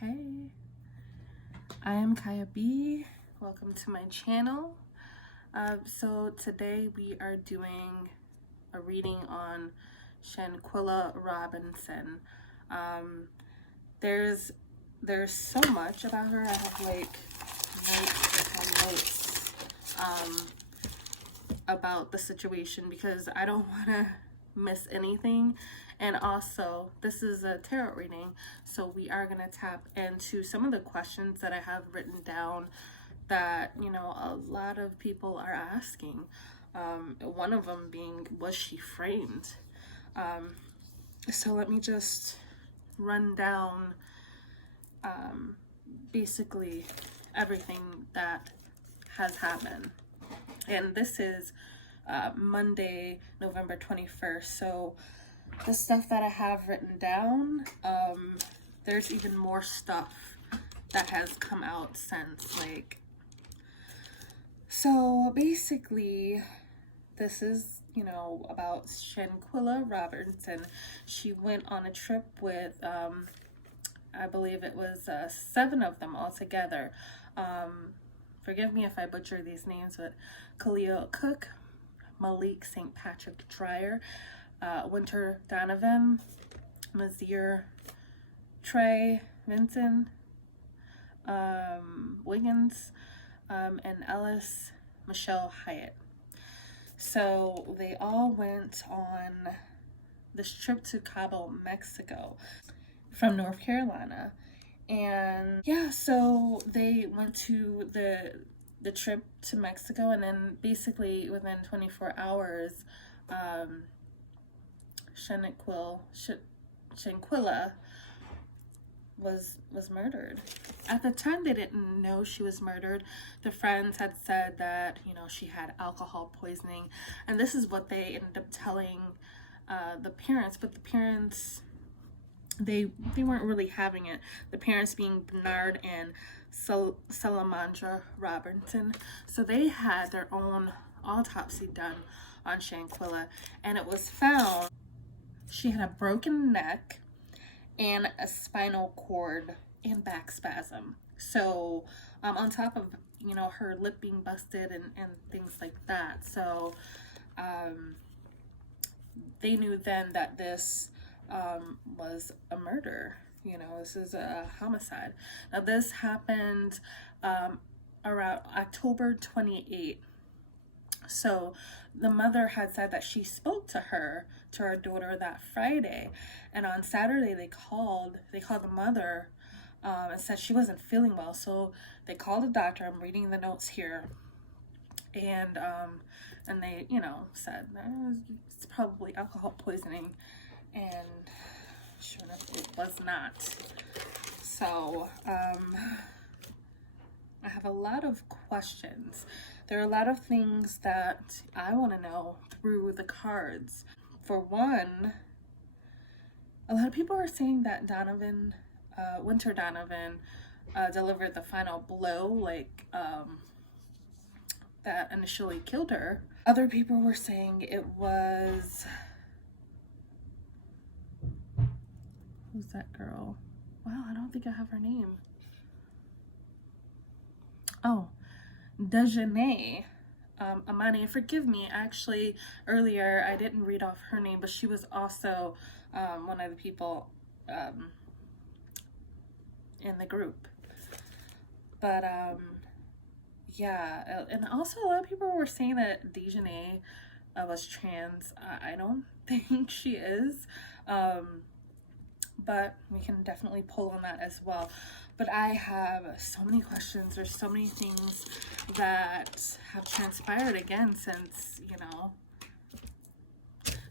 Hey, I am Kaya B. Welcome to my channel. So today we are doing a reading on Shanquella Robinson. There's so much about her. I have like notes about the situation because I don't want to miss anything. And also, this is a tarot reading, so we are going to tap into some of the questions that I have written down that, you know, a lot of people are asking. One of them being, was she framed? So let me just run down basically everything that has happened. And this is Monday, November 21st. So the stuff that I have written down, there's even more stuff that has come out since, like, so basically this is, you know, about Shanquella Robinson. She went on a trip with I believe it was 7 of them all together. Forgive me if I butcher these names, but Khalil Cook, Malik St. Patrick Dreyer, Winter Donovan, Mazier Trey Vincent, Wiggins, and Ellis Michelle Hyatt. So they all went on this trip to Cabo, Mexico from North Carolina. And yeah, so they went to the trip to Mexico, and then basically within 24 hours, Shanquella was murdered. At the time, they didn't know she was murdered. The friends had said that, you know, she had alcohol poisoning, and this is what they ended up telling the parents. But the parents, they weren't really having it. The parents being Bernard and Salamandra Robinson. So they had their own autopsy done on Shanquella, and it was found she had a broken neck and a spinal cord and back spasm. So on top of, you know, her lip being busted and things like that. So they knew then that this was a murder. You know, this is a homicide. Now this happened around October 28th. So the mother had said that she spoke to her daughter that Friday, and on Saturday they called the mother and said she wasn't feeling well. So they called the doctor. I'm reading the notes here, and they, you know, said it's probably alcohol poisoning, and sure enough, it was not. So I have a lot of questions. There are a lot of things that I want to know through the cards. For one, a lot of people are saying that Donovan, Winter Donovan, delivered the final blow, like that initially killed her. Other people were saying it was, who's that girl? Wow, I don't think I have her name. Oh, Dejanay Amani. Forgive me, actually earlier I didn't read off her name, but she was also one of the people in the group. But yeah, and also a lot of people were saying that Dejanay was trans. I don't think she is, but we can definitely pull on that as well. But I have so many questions. There's so many things that have transpired again since, you know.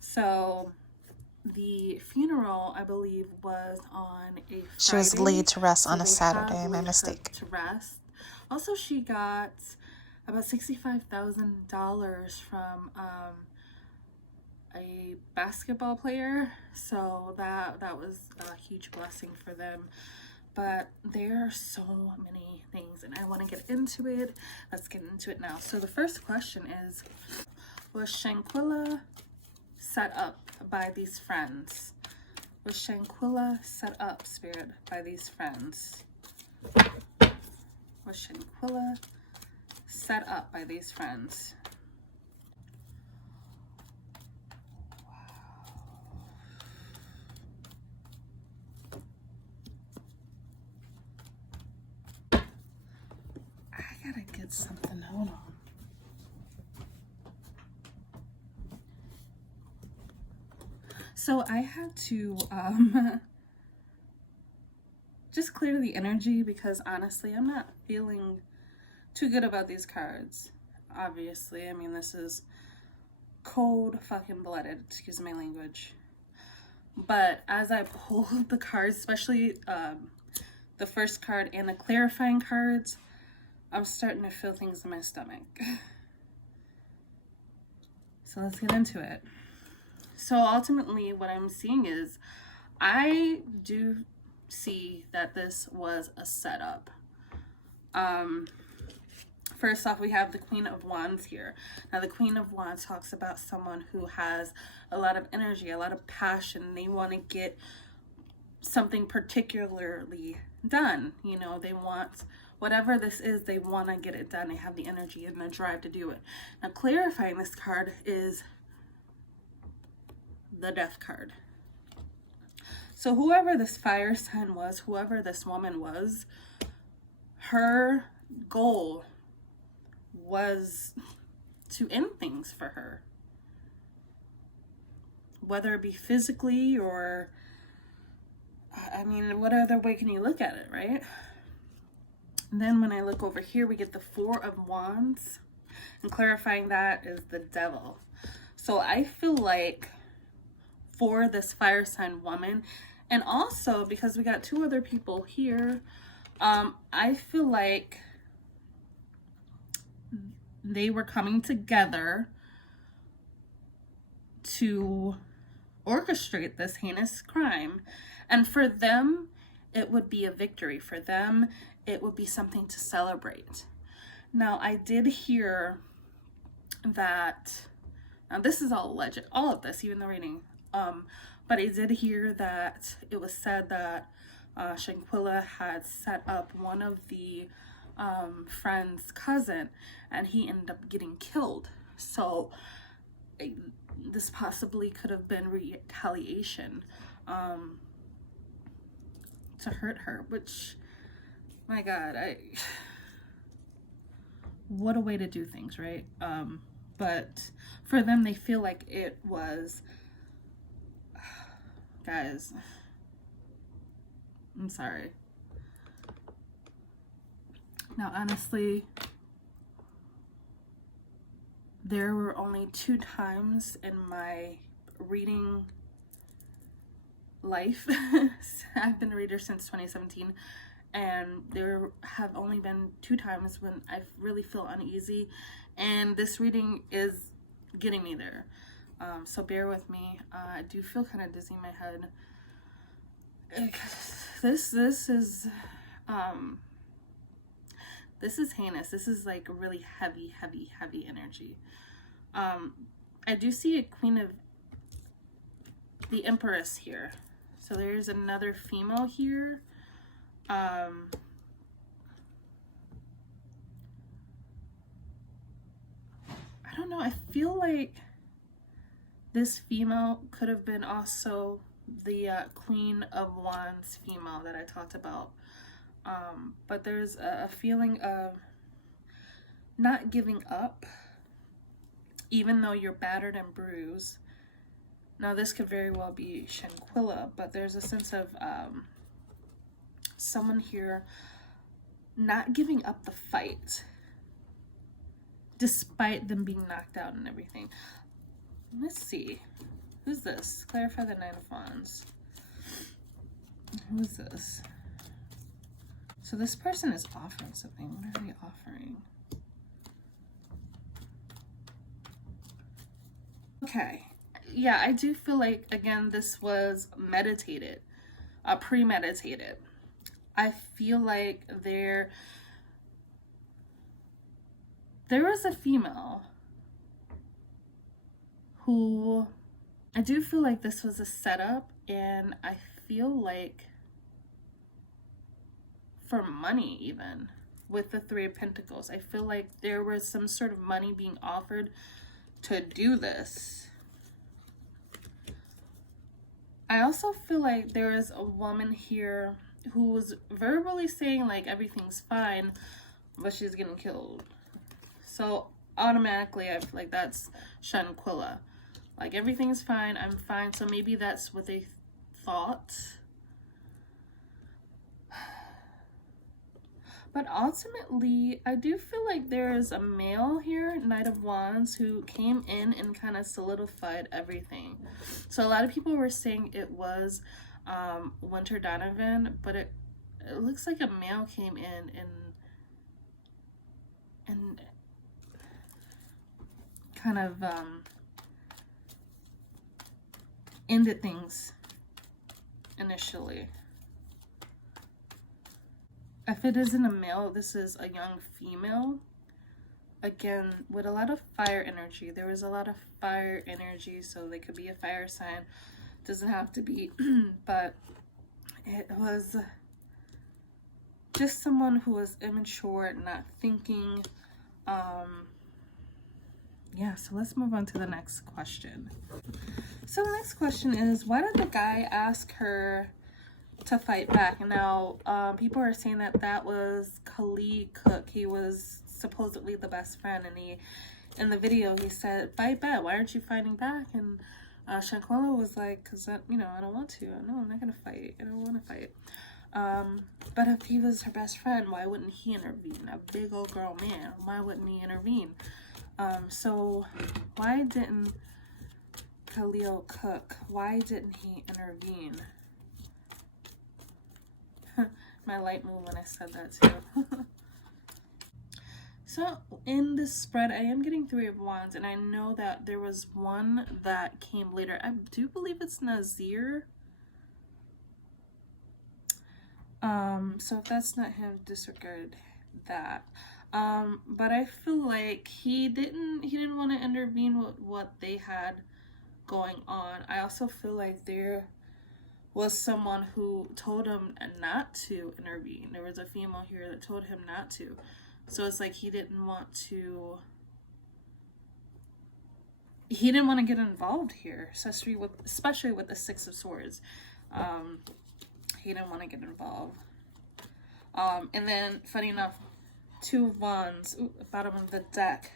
So the funeral, I believe, was on a Friday. She was laid to rest on a Saturday, my mistake. To rest. Also, she got about $65,000 from a basketball player, so that was a huge blessing for them. But there are so many things, and I want to get into it. Let's get into it now. So the first question is, was Shanquella set up by these friends? Was Shanquella set up, Spirit, by these friends? Was Shanquella set up by these friends? I gotta get something. Hold on. So I had to just clear the energy because honestly, I'm not feeling too good about these cards. Obviously, I mean, this is cold fucking blooded, excuse my language. But as I pulled the cards, especially the first card and the clarifying cards, I'm starting to feel things in my stomach. So let's get into it. So ultimately what I'm seeing is I do see that this was a setup. First off, we have the Queen of Wands here. Now, the Queen of Wands talks about someone who has a lot of energy, a lot of passion. They want to get something particularly done. You know, they want whatever this is, they want to get it done. They have the energy and the drive to do it. Now, clarifying this card is the Death card. So whoever this fire sign was, whoever this woman was, her goal was to end things for her, whether it be physically or, I mean, what other way can you look at it, right? And then when I look over here, we get the Four of Wands, and clarifying that is the Devil. So I feel like for this fire sign woman, and also because we got two other people here, I feel like they were coming together to orchestrate this heinous crime. And for them, it would be a victory. For them, it would be something to celebrate. Now, I did hear that, now this is all alleged, all of this, even the reading, but I did hear that it was said that Shanquella had set up one of the friend's cousin, and he ended up getting killed. So this possibly could have been retaliation to hurt her, which, my God, what a way to do things, right? But for them, they feel like it was, guys, I'm sorry. Now, honestly, there were only 2 times in my reading life. I've been a reader since 2017, and there have only been 2 times when I really feel uneasy, and this reading is getting me there. So bear with me. I do feel kind of dizzy in my head. This is heinous. This is like really heavy energy. I do see a Queen of the Empress here. So there's another female here. I don't know. I feel like this female could have been also the Queen of Wands female that I talked about. But there's a feeling of not giving up, even though you're battered and bruised. Now, this could very well be Shanquella, but there's a sense of someone here not giving up the fight, despite them being knocked out and everything. Let's see. Who's this? Clarify the Nine of Wands. Who's this? So this person is offering something. What are they offering? Okay. Yeah, I do feel like, again, this was meditated, premeditated. I feel like there was a female who I do feel like this was a setup, and I feel like for money, even with the Three of Pentacles, I feel like there was some sort of money being offered to do this. I also feel like there is a woman here who was verbally saying like everything's fine, but she's getting killed. So automatically I feel like that's Shanquella. Like everything's fine, I'm fine. So maybe that's what they thought. But ultimately, I do feel like there is a male here, Knight of Wands, who came in and kind of solidified everything. So a lot of people were saying it was Winter Donovan, but it looks like a male came in and kind of ended things initially. If it isn't a male, this is a young female. Again, with a lot of fire energy. There was a lot of fire energy, so they could be a fire sign. Doesn't have to be, but it was just someone who was immature, not thinking. Yeah, so let's move on to the next question. So the next question is, why did the guy ask her to fight back? And now people are saying that that was Khalid Cook. He was supposedly the best friend, and he, in the video, he said, fight back, why aren't you fighting back? And Shanquella was like, because I don't want to. No, I'm not gonna fight. I don't want to fight. But if he was her best friend, why wouldn't he intervene? A big old girl man, why wouldn't he intervene? So why didn't Khalil Cook, why didn't he intervene? My light moved when I said that too. So in this spread, I am getting Three of Wands, and I know that there was one that came later. I do believe it's Nazir. So if that's not him, disregard that. But I feel like he didn't want to intervene with what they had going on. I also feel like there was someone who told him not to intervene. There was a female here that told him not to. So it's like he didn't want to get involved here, especially with the Six of Swords. He didn't want to get involved. And then, funny enough, Two of Wands, bottom of the deck.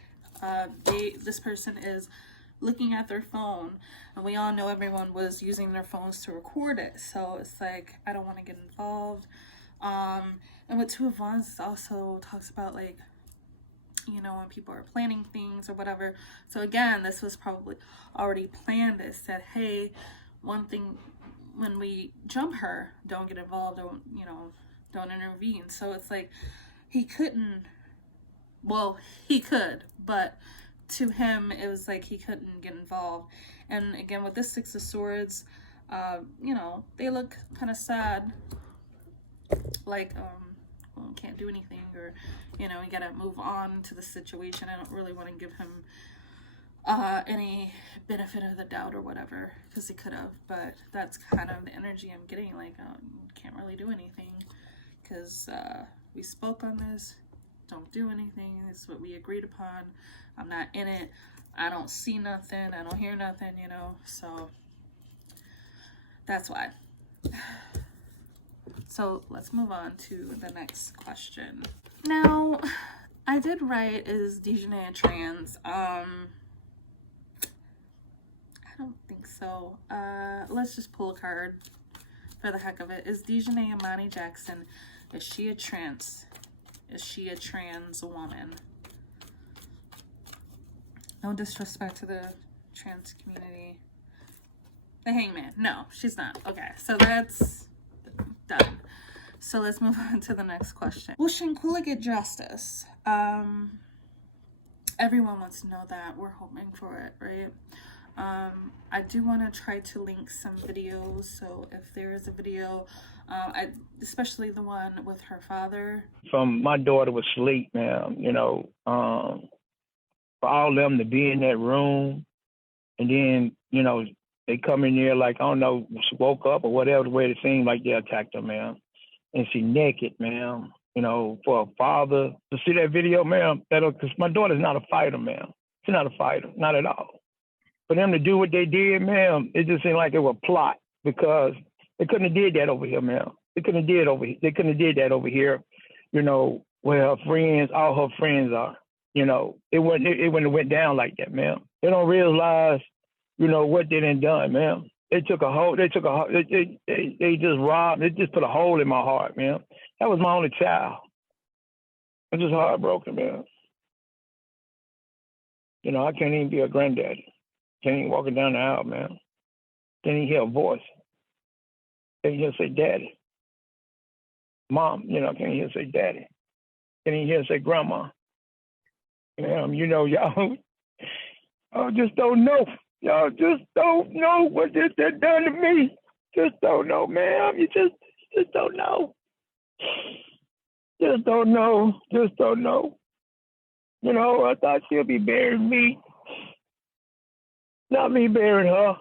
This person is looking at their phone, and we all know everyone was using their phones to record it. So it's like, I don't want to get involved. And with Two of Wands, it also talks about like, you know, when people are planning things or whatever. So again, this was probably already planned. It said, hey, one thing, when we jump her, don't get involved, don't intervene. So it's like, he couldn't, well, he could, but to him, it was like he couldn't get involved. And again, with this Six of Swords, they look kind of sad, like, well, can't do anything, or, you gotta move on to the situation. I don't really want to give him any benefit of the doubt or whatever, because he could have, but that's kind of the energy I'm getting, like, can't really do anything, because we spoke on this, don't do anything, this is what we agreed upon, I'm not in it, I don't see nothing, I don't hear nothing, so that's why. So let's move on to the next question. Now, I did write, is Dejanay a trans? I don't think so. Let's just pull a card for the heck of it. Is Dejanay Amani Jackson, is she a trans? Is she a trans woman? No disrespect to the trans community. The Hangman. No, she's not. Okay, so that's done. So let's move on to the next question. Will Shanquella get justice? Everyone wants to know that. We're hoping for it, right? I do want to try to link some videos, so if there is a video, especially the one with her father. From my daughter was asleep, man, for all of them to be in that room, and then, They come in there like, I don't know, she woke up or whatever, the way it seemed like they attacked her, man. And she naked, man. You know, for a father to see that video, man, because my daughter's not a fighter, man. She's not a fighter, not at all. For them to do what they did, man, it just seemed like it was a plot because they couldn't have did that over here, man. They couldn't have did that over here, you know, where her friends, all her friends are. You know, it wouldn't have went down like that, man. They don't realize, you know, what they done done, man. They just robbed, they just put a hole in my heart, man. That was my only child. I'm just heartbroken, man. You know, I can't even be a granddaddy. Can't even walk down the aisle, man. Can't even hear a voice. Can't even hear say daddy. Mom, you know, can't even hear say daddy. Can't even hear say grandma. You know, y'all just don't know. Y'all just don't know what this done to me. Just don't know, ma'am. You just don't know. Just don't know. Just don't know. You know, I thought she'll be burying me. Not me burying her.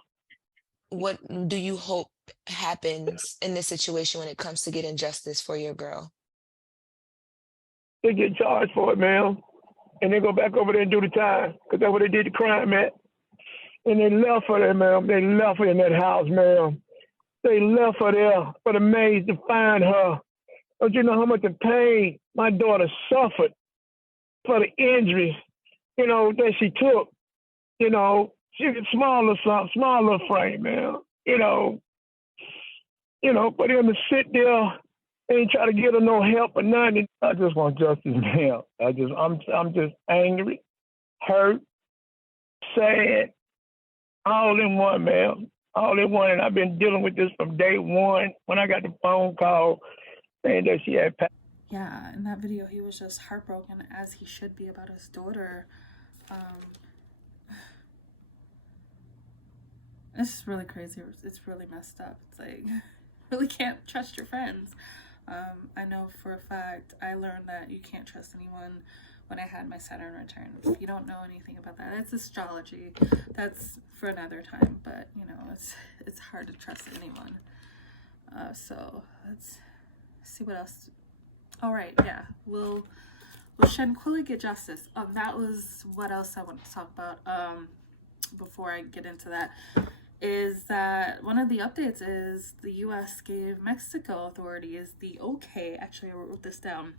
What do you hope happens in this situation when it comes to getting justice for your girl? They get charged for it, ma'am. And they go back over there and do the time. Because that's where they did the crime at. And they left her there, ma'am. They left her in that house, ma'am. They left her there for the maids to find her. Don't you know how much of pain my daughter suffered for the injuries, you know, that she took? You know, she was smaller frame, man. You know, for them to sit there and try to get her no help or nothing. I just want justice, man. I'm just angry, hurt, sad, all in one, man. All in one. And I've been dealing with this from day one when I got the phone call saying that she had passed. Yeah, in that video, he was just heartbroken, as he should be, about his daughter. It's really crazy. It's really messed up. It's like, really can't trust your friends. I know for a fact I learned that you can't trust anyone when I had my Saturn return. If you don't know anything about that, it's astrology. That's for another time. But you know, it's hard to trust anyone. So let's see what else. All right, yeah. Will Shanquella get justice? That was what else I want to talk about. Before I get into that, is that one of the updates is the U.S. gave Mexico authorities the okay. Actually, I wrote this down.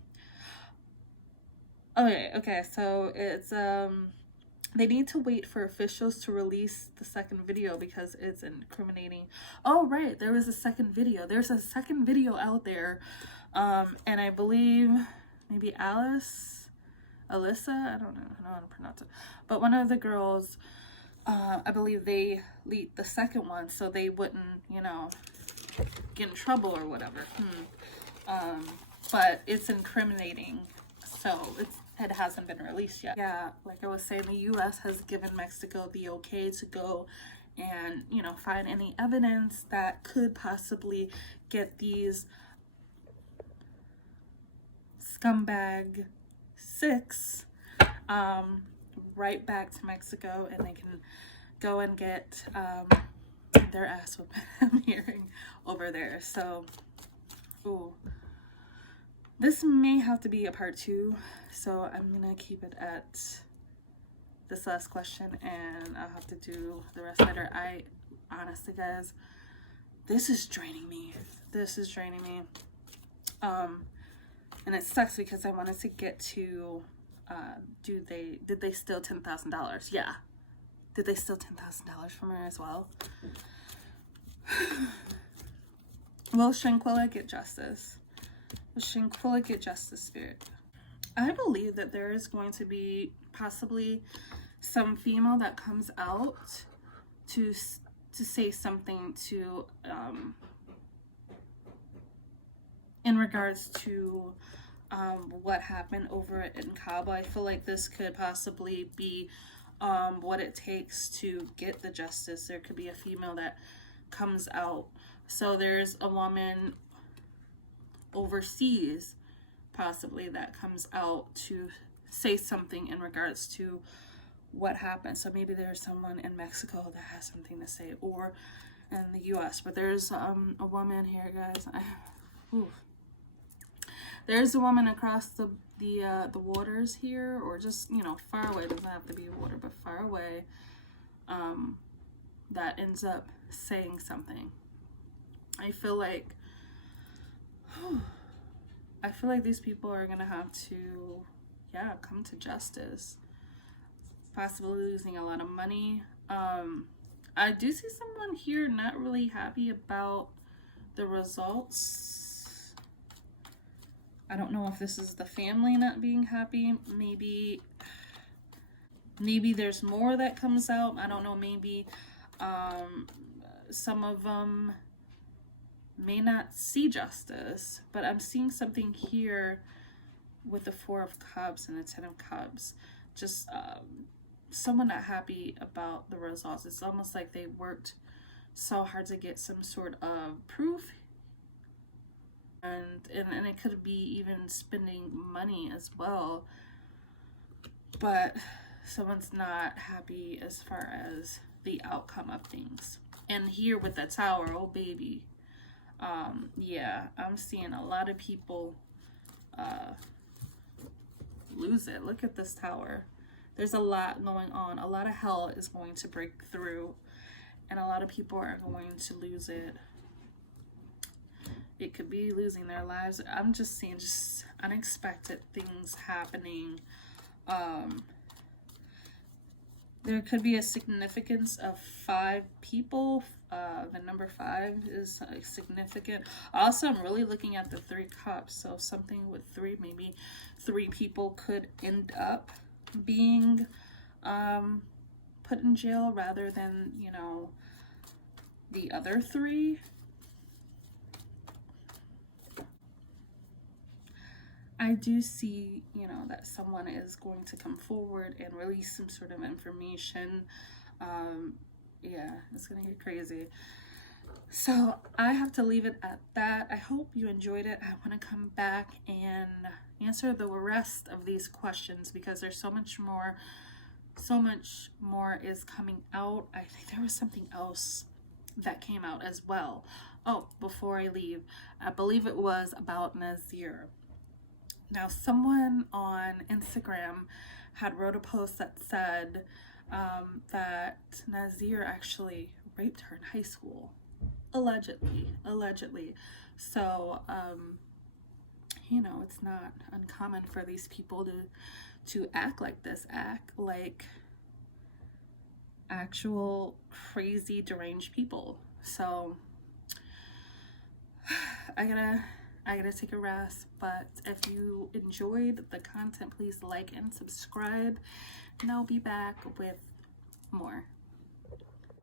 Okay, so it's they need to wait for officials to release the second video because it's incriminating. Oh right, there was a second video. There's a second video out there, and I believe maybe Alyssa, I don't know how to pronounce it, but one of the girls, I believe they leaked the second one so they wouldn't, you know, get in trouble or whatever. But it's incriminating, so it hasn't been released yet. Yeah, like I was saying, the U.S. has given Mexico the okay to go and, you know, find any evidence that could possibly get these scumbag 6 right back to Mexico, and they can go and get their ass whooped. I'm hearing over there. So, ooh, this may have to be a part 2. So I'm gonna keep it at this last question, and I'll have to do the rest later. I honestly, guys, this is draining me. And it sucks because I wanted to get to did they steal $10,000? Yeah. Did they steal $10,000 from her as well? Will Shanquella get justice? Will Shanquella get justice, Spirit? I believe that there is going to be possibly some female that comes out to say something to in regards to what happened over in Cabo. I feel like this could possibly be what it takes to get the justice. There could be a female that comes out. So there's a woman overseas possibly that comes out to say something in regards to what happened. So maybe there's someone in Mexico that has something to say, or in the US. But there's a woman here, guys. There's a woman across the waters here, or just, you know, far away. It doesn't have to be water, but far away, that ends up saying something. I feel like these people are gonna have to, yeah, come to justice. Possibly losing a lot of money. I do see someone here not really happy about the results. I don't know if this is the family not being happy. Maybe there's more that comes out. I don't know. Maybe some of them may not see justice, but I'm seeing something here with the 4 of Cups and the 10 of Cups. Just someone not happy about the results. It's almost like they worked so hard to get some sort of proof, and it could be even spending money as well, but someone's not happy as far as the outcome of things. And here with the Tower, oh baby, yeah, I'm seeing a lot of people lose it. Look at this Tower. There's a lot going on. A lot of hell is going to break through, and a lot of people are going to lose it. It could be losing their lives. I'm just seeing just unexpected things happening. There could be a significance of 5 people. The number 5 is significant. Also, I'm really looking at the 3 Cups. So something with 3, maybe 3 people could end up being put in jail rather than, you know, the other 3. I do see, you know, that someone is going to come forward and release some sort of information. Yeah, it's gonna get crazy. So I have to leave it at that. I hope you enjoyed it. I want to come back and answer the rest of these questions because there's so much more is coming out. I think there was something else that came out as well. Oh, before I leave, I believe it was about Nazir. Now, someone on Instagram had wrote a post that said that Nazir actually raped her in high school. Allegedly. So, you know, it's not uncommon for these people to act like this, act like actual crazy, deranged people. So, I gotta take a rest, but if you enjoyed the content, please like and subscribe, and I'll be back with more.